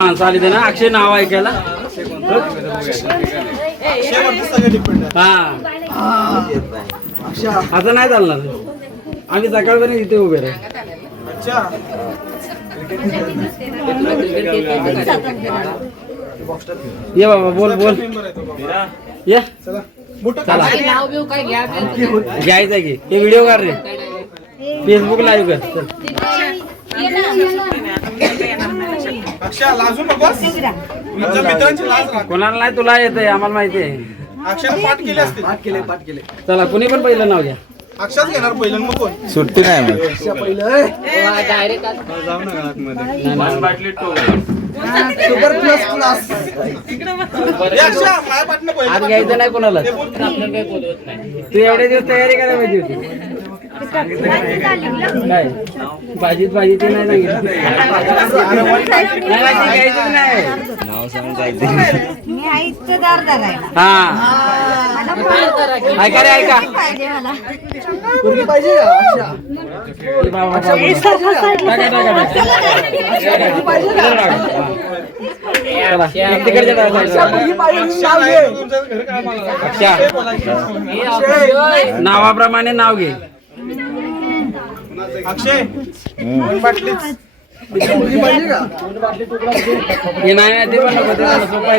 माणसं आली ना अक्षय नाव ऐकायला. हा आता नाही चालणार. आम्ही सकाळपर्यंत इथे उभे राहू. ये बाबा बोल बोल ये चला घ्यायचं की हे व्हिडिओ काढ रे फेसबुक लाईव्ह कर. कोणाला नाही तुला येतंय आम्हाला माहिती आहे. चला कुणी पण पहिलं नाव घ्या. अक्षाच घेणार पहिलं मग कोण सुट्टी नाही मग आज घ्यायचं नाही कोणाला. तू एवढे दिवस तयारी करायला पाहिजे होती. काय भाजीत भाजी ते नाही सांगितलं. नाही नाव सांगून जायचं. हा ऐका रे ऐका. नावाप्रमाणे नाव घे. अक्षय हे नाही ते पण नको. सोपा आहे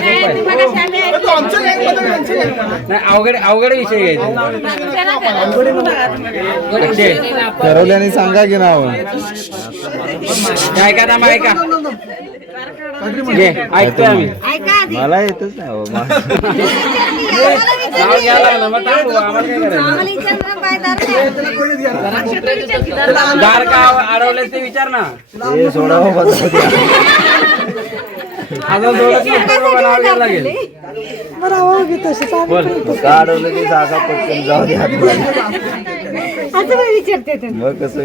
नाही अवघड अवघड विषय घ्यायचा. ठरवल्याने सांगा की नाव. ऐका ना मग ऐका ऐकतोय आम्ही. मला येतच नाही हो. नाव घ्यायला लागलं मग थांबू. आम्हाला काय करायचं. दार का अडवले ते विचार ना. हे सोडा हो बस. आता थोडंच नाव घ्यायला लागेल. बोल का अडवलं ते जागा पटकन जाऊ द्या. मग कसं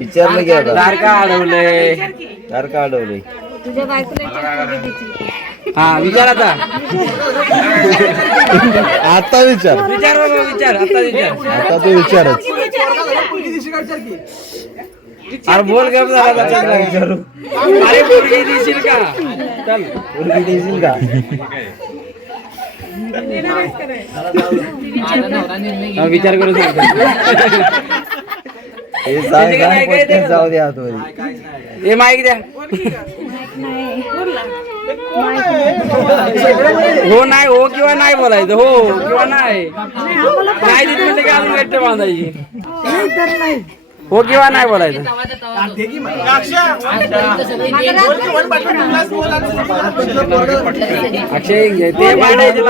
विचारलं की आता. दार का अडवलंय. दार का अडवलंय. हा विचार आता. आता विचार. विचार बाबा विचार. आता विचार. आता तू विचारच. अरे बोल गप झाला. विचारू. अरे पोरगी दिशील का. चल पोरगी देशील का. विचार करून सांगतो. हे सांग पटकन जाऊ द्या आतमध्ये. हे माईक द्या. हो नाही हो किंवा नाही बोलायचं. हो किंवा नाही. नाही दिली म्हणजे काय अजून गट्ट बांधायची. हो किंवा नाही बोलायचं. अक्षय ते पाडायचे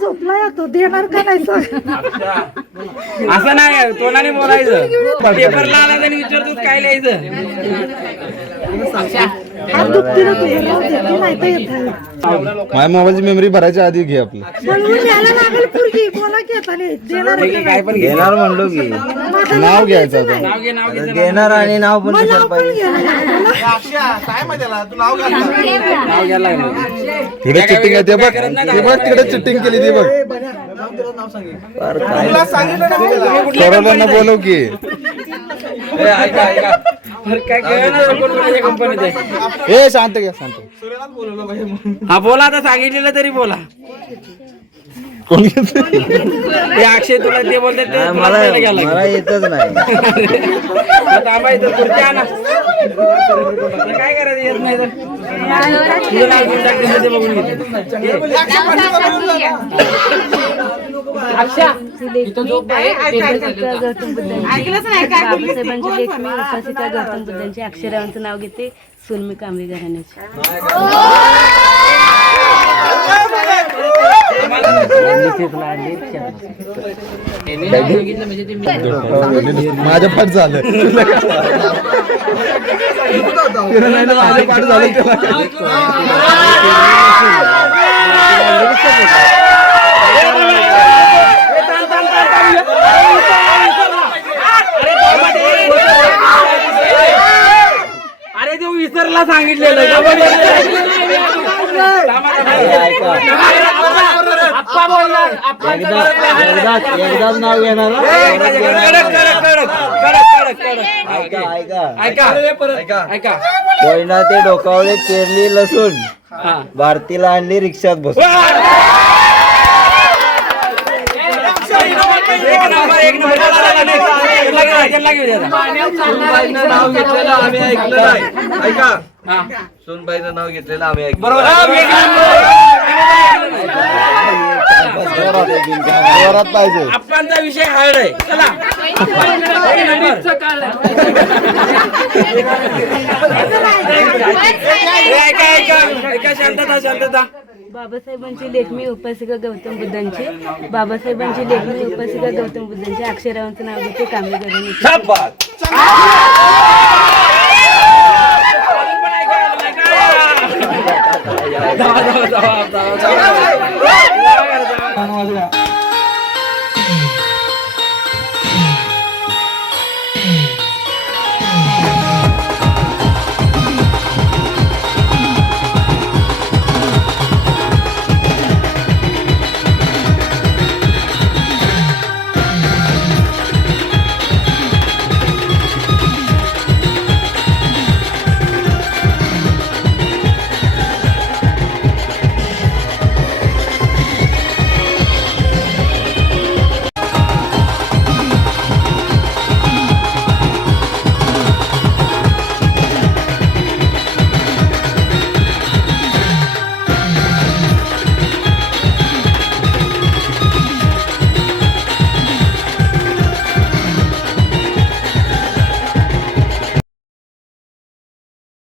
झोपला तो देणार का नाही. असं नाही तोंडाने बोलायचं. पेपरला आला आणि विचारतो काय लिहायचं. माझ्या मोबाईलची मेमरी भरायच्या आधी घे आपलं. काय पण घे. घेणार म्हणलो की नाव घ्यायचं होतं. नाव घे नाव घे. घेणार आणि नाव पण विचार पाहिजे. काय माहिती तू नाव घाल. नाव घ्यायला लागलं. तिकडे चिट्टिंग आहे ते बघ. ते बघ तिकडे चिट्टिंग केली ती बघ. तुला सांगितलं ना ठरवलं बोलव की. ऐका ऐका. काय कळणार कोणत्या कंपनीत आहे. ए शांत घ्या शांत. हा बोला आता सांगितलेलं तरी बोला. कोण ते अक्षय तुला ते बोलते ते मला येतच नाही. थांबायचं खुर्ची आणा. काय करायचं येत नाही तर तुझं नाव घेऊन टाकलं ते बघून घेते. बाबासाहेबांची लेखमी उपासिका गौतम बुद्धांची अक्षरांचं नाव घेते. सुनमी कांबळे घराण्याची. माझ्या पाठ झालं. माझ्या पाठ झालं. अरे तो विसरला सांगितलेलं. एकदाच नाव घेणार. कडक कडक कडक कडक कडक कडक ऐका ऐका कोयना ते डोकावले पेरली लसूण हा भारतीला आणली रिक्षात बसून. एक नंबर सुनबाईनं नाव घेतलेलं आम्ही ऐकलं नाही. ऐका सुनबाईनं नाव घेतलेलं आम्ही ऐकलं. जोरात पाहिजे. आपणचा विषय हार्ड आहे. चला ऐका शांतता. बाबासाहेबांची लेखणी उपासिका गौतम बुद्धांची बाबासाहेबांची लेखणी उपासिका गौतम बुद्धांची अक्षरावांचं नाव घेते कांबळे गडाने.